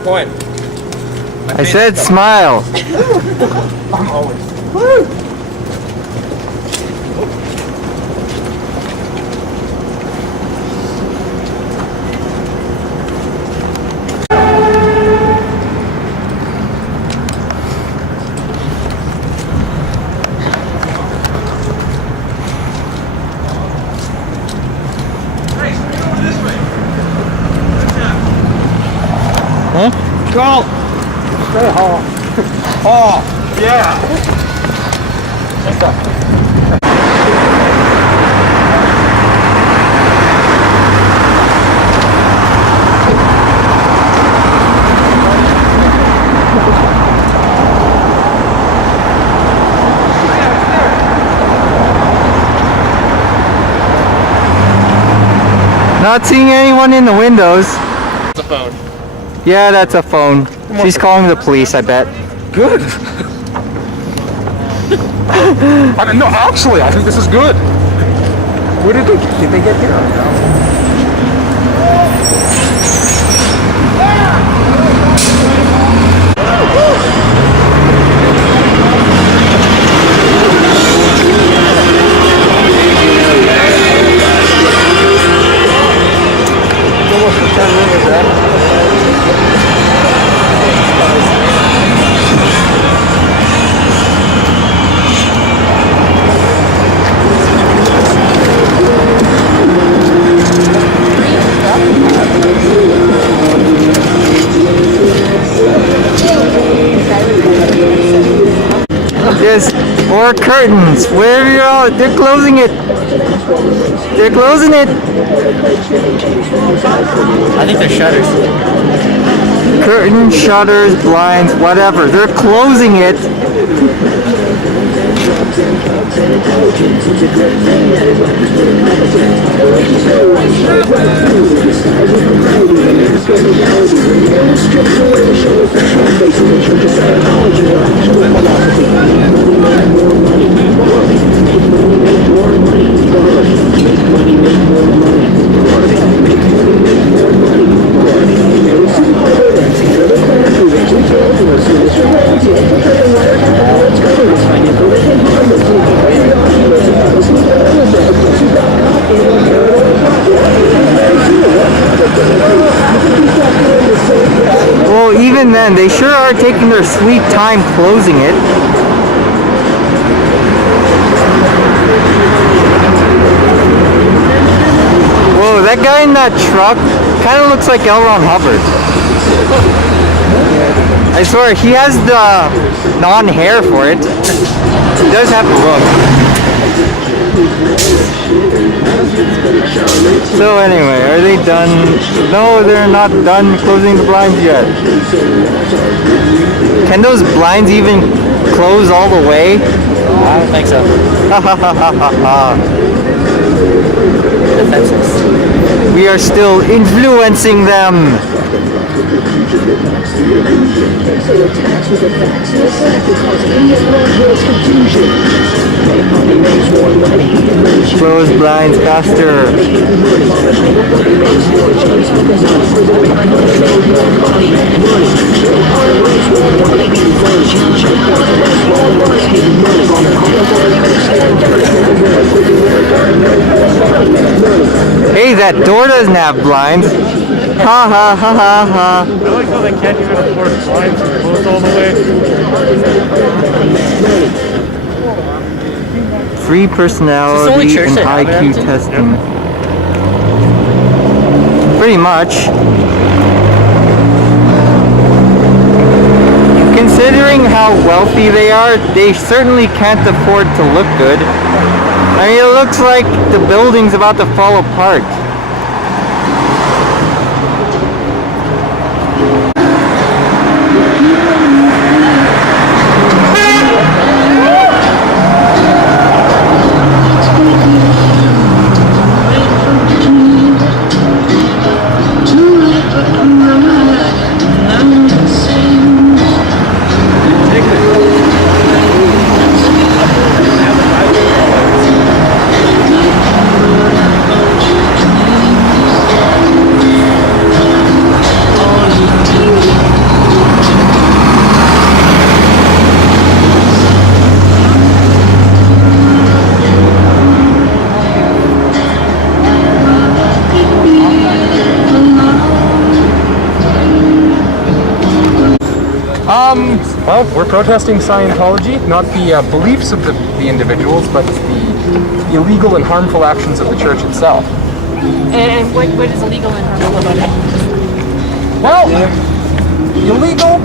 the point? I said smile. I'm always. Huh? Go! Oh, yeah! Just up. Not seeing anyone in the windows. It's a phone. Yeah, that's a phone. She's calling the police, I bet. Good. No, actually, I think this is good. Where did they get here? Yes, or curtains. Wherever you're all, they're closing it. They're closing it. I think they're shutters. Curtains, shutters, blinds, whatever. They're closing it. Well, even then, they sure are taking their sweet time closing it. Whoa, that guy in that truck kind of looks like L. Ron Hubbard. I swear, he has the non-hair for it. He does have the look. So anyway, are they done? No, they're not done closing the blinds yet. Can those blinds even close all the way? I don't think so. We are still influencing them. Close blinds faster. Hey, that door doesn't have blinds. Ha ha ha ha ha. I like how they can't even afford blinds to close all the way. Free personality and IQ testing. Pretty much. Considering how wealthy they are, they certainly can't afford to look good. I mean, it looks like the building's about to fall apart. Well, we're protesting Scientology, not the beliefs of the individuals, but the illegal and harmful actions of the church itself. And what is illegal and harmful about it? Well, illegal,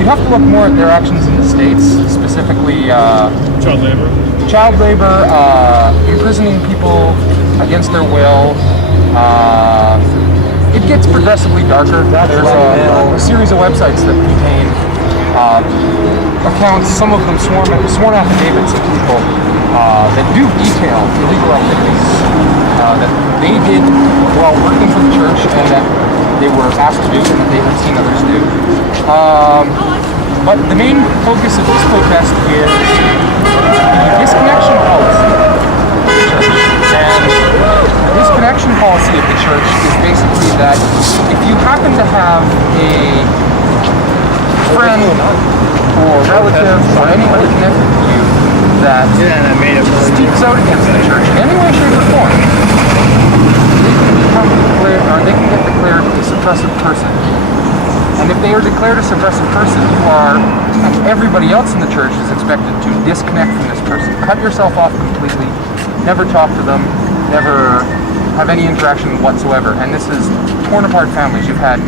you have to look more at their actions in the States, specifically Child labor. imprisoning people against their will. It gets progressively darker. There's a series of websites that contain accounts, some of them sworn affidavits of people that do detail illegal activities that they did while working for the church and that they were asked to do and that they had seen others do. But the main focus of this protest is the disconnection policy of the church. And the disconnection policy of the church is basically that if you happen to have a friend or relative or anybody connected to you that speaks out against the church in any way, shape, or form, they can get declared a suppressive person. And if they are declared a suppressive person, you are, and everybody else in the church is expected to disconnect from this person. Cut yourself off completely, never talk to them, never have any interaction whatsoever. And this has torn apart families. You've had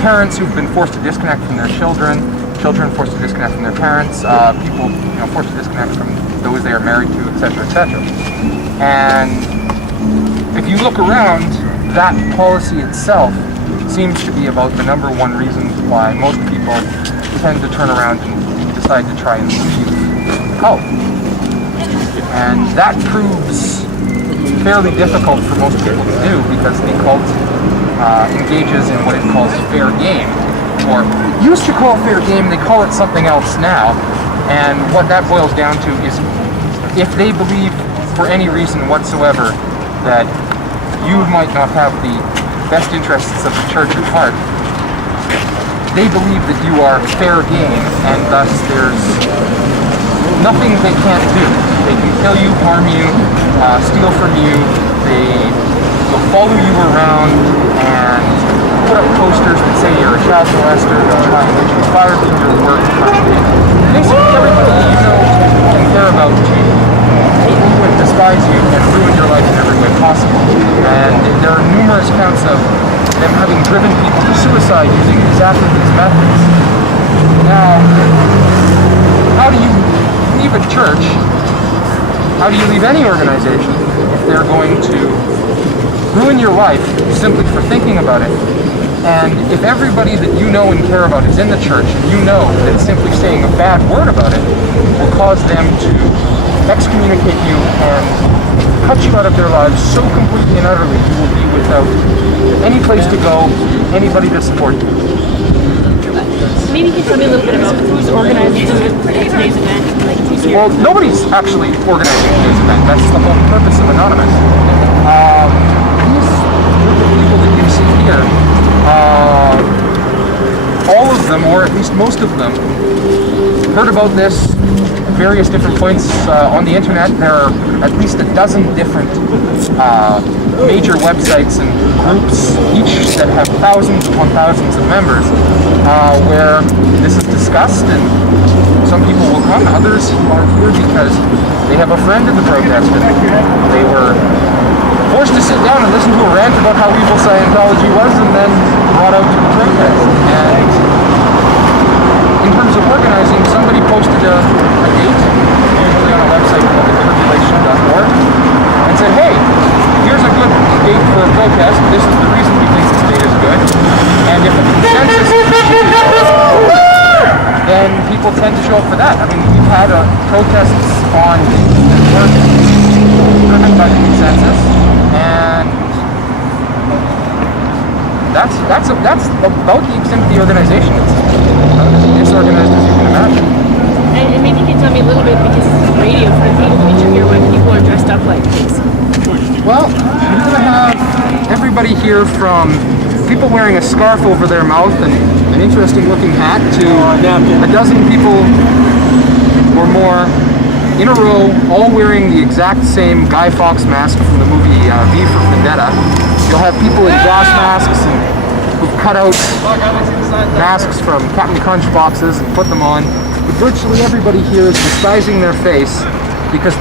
parents who've been forced to disconnect from their children, children forced to disconnect from their parents, people forced to disconnect from those they are married to, etc., etc. And if you look around, that policy itself seems to be about the number one reason why most people tend to turn around and decide to try and leave the cult. And that proves fairly difficult for most people to do because the cult engages in what it calls fair game. Or it used to call it fair game, they call it something else now. And what that boils down to is if they believe for any reason whatsoever that you might not have the best interests of the church at heart, they believe that you are fair game, and thus there's nothing they can't do. They can kill you, harm you, steal from you, they will follow you around and put up posters that say you're a child molester, they'll try and get you fired from your work, basically everybody you know and care about to and despise you and ruin your life in every way possible. And there are numerous accounts of them having driven people to suicide using exactly these methods. Now, how do you leave a church? How do you leave any organization if they're going to ruin your life simply for thinking about it? And if everybody that you know and care about is in the church, and you know that simply saying a bad word about it will cause them to excommunicate you and cut you out of their lives so completely and utterly, you will be without any place to go, anybody to support you. Maybe you can tell me a little bit about who's organizing today's event. Like, who's here? Well, nobody's actually organizing today's event. That's the whole purpose of Anonymous. These group of people that you see here, all of them, or at least most of them, heard about this at various different points on the internet. There are at least a dozen different major websites and groups, each that have thousands upon thousands of members, where this is discussed, and some people will come, others are here because they have a friend in the protest, and they were forced to sit down and listen to a rant about how evil Scientology was, and then brought out to the protest. And in terms of organizing, somebody posted a date, usually on a website called tribulation.org, and said, hey, here's a good date for a protest. This is the reason we think this date is good. And if a consensus is achieved, then people tend to show up for that. I mean, we've had protests on work driven by the consensus, and that's about the extent of the organization. It's disorganized as you can imagine. And maybe you can tell me a little bit, because this is radio, for people to hear what people are dressed up like. Well, we're going to have everybody here from people wearing a scarf over their mouth and an interesting looking hat to a dozen people or more in a row, all wearing the exact same Guy Fawkes mask from the movie V for Vendetta. You'll have people in gas masks and who've cut out masks from Captain Crunch boxes and put them on. But virtually everybody here is disguising their face because they